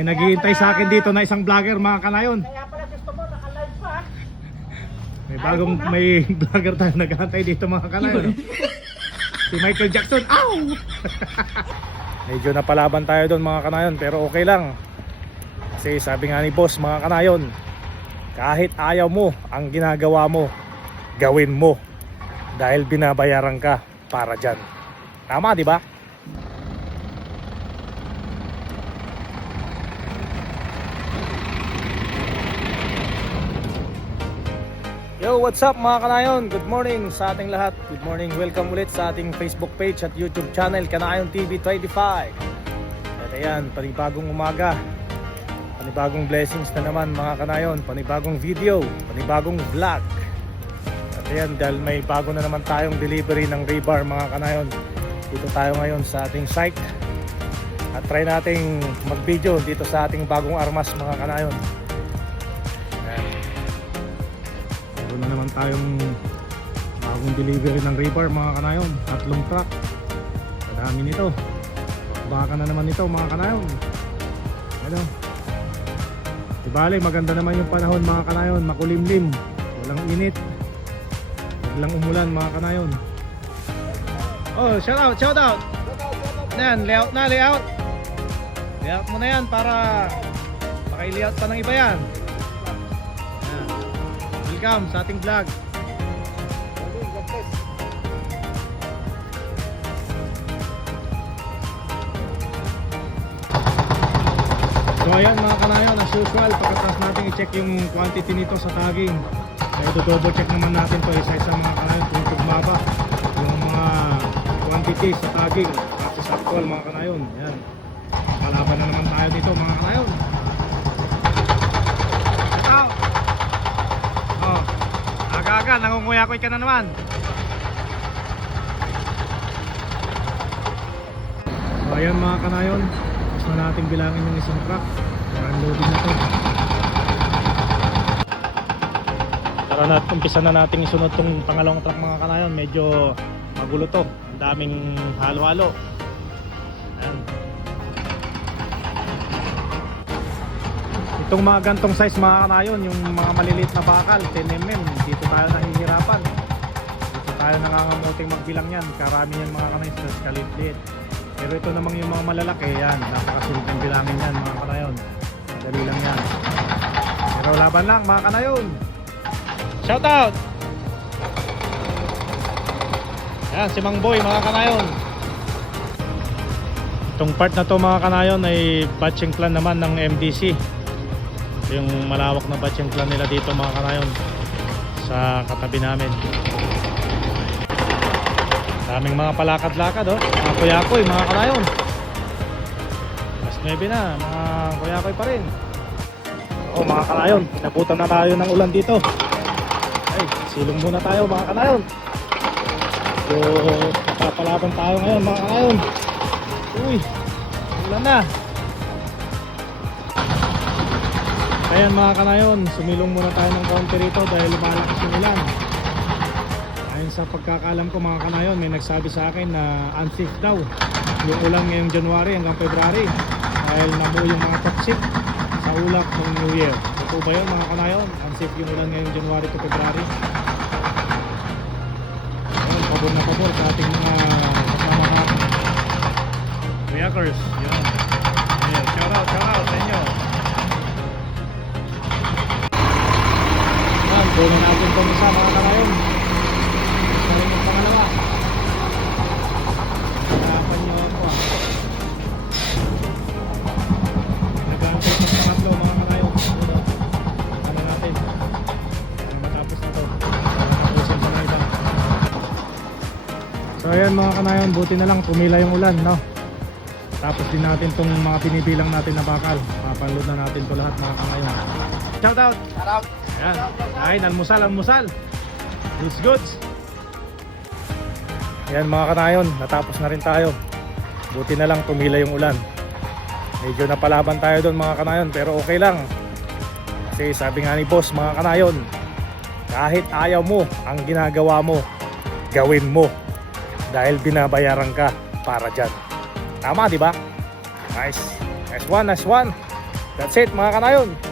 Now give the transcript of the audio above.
May naghihintay sa akin dito na isang vlogger mga kanayon. Kaya pala gusto mo, naka-live pa. May bagong may vlogger tayo naghihintay dito mga kanayon. si Michael Jackson. Ow! Medyo napalaban tayo doon mga kanayon pero okay lang. Kasi sabi nga ni boss mga kanayon, kahit ayaw mo ang ginagawa mo, gawin mo. Dahil binabayaran ka para dyan. Tama di ba? Yo, what's up mga kanayon? Good morning sa ating lahat. Good morning. Welcome ulit sa ating Facebook page at YouTube channel, Kanayon TV 25. At ayan, panibagong umaga. Panibagong blessings na naman mga kanayon. Panibagong video, panibagong vlog. At ayan, dahil may bago na naman tayong delivery ng rebar mga kanayon. Dito tayo ngayon sa ating site. At try nating mag-video dito sa ating bagong armas mga kanayon. Meron na naman tayong bagong delivery ng rebar mga kanayon. Tatlong truck. Kadami nito. Baka na naman ito mga kanayon. Ano? Di bale, maganda naman yung panahon mga kanayon. Makulimlim. Walang init. Biglang umulan mga kanayon. Oh, shout out, shout out. Yan, layout na, layout. Layout mo na yan para maka-layout pa ng iba. Yan. Welcome sa ating vlog. So ayan mga kanayon, as usual, pagkatapos natin i-check yung quantity nito sa tagging. Kaya double check naman natin to isa-isa mga kanayon kung tugmaba yung mga quantity sa tagging tapos actual mga kanayon. Ayan. Malaban na naman tayo dito mga kanayon. Ito! Oh, aga-aga, nangunguyakoy ka na naman. So ayan mga kanayon, gusto natin bilangin yung isang truck. Unloading na to. Tara na, umpisa na natin isunod tong pangalawang truck mga kanayon. Medyo magulo to. Ang daming halo-halo. Itong mga gantong size mga kanayon, yung mga maliliit na bakal, 10mm, dito tayo nahihirapan. Dito tayo nangangamuting magbilang yan. Karami yan mga kanayon sa kalit-liit. Pero ito namang yung mga malalaki, yan, napakasulit ng bilangin yan mga kanayon. Dali lang yan. Pero laban lang mga kanayon. Shout out! Yan, si Mang Boy mga kanayon. Itong part na to mga kanayon ay batching plan naman ng MDC. Yung malawak na batching plan nila dito mga kanayon sa katabi namin. Daming mga palakad-lakad oh. Mga kuyakoy, mga kanayon. Mas 9 na, mga kuyakoy pa rin. Oh mga kanayon, nabutan na tayo ng ulan dito. Ay, silong muna tayo mga kanayon. So, papalaban tayo ngayon mga kanayon. Uy, ulan na. Ayan mga kanayon, sumilong muna tayo ng kaunti rito dahil lumalakas yung ulan. Ayon sa pagkakalam ko mga kanayon, may nagsabi sa akin na unsafe daw yung ulan ngayong January hanggang February dahil namuo yung mga toxic sa ulap ng New Year. Ito ba yun mga kanayon? Unsafe yung ulan ngayong January to February. Ayun, pabor na pabor sa ating mga kasama ka. Kuyakers, yun. Kunin natin itong isa mga kanayon. Isa rin yung pangalawa. Hanapan nyo ako ah. Nag-aantay pa sa pangatlo mga oh. Ano natin. Matapos na to. Para tapusin pa na iba. So ayan mga kanayon, buti na lang pumila yung ulan, no? Tapos din natin tong mga binibilang natin na bakal. Papaload na natin to lahat mga kanayon. Shout out! Shout out. Ayan. Kain, almusal, almusal. Goods, goods. Ayan mga kanayon, natapos na rin tayo. Buti na lang tumila yung ulan. Medyo napalaban tayo doon mga kanayon, pero okay lang. Kasi sabi nga ni boss mga kanayon, kahit ayaw mo ang ginagawa mo, gawin mo. Dahil binabayaran ka para dyan. Tama, di ba? Nice. Nice one, nice one. That's it mga kanayon.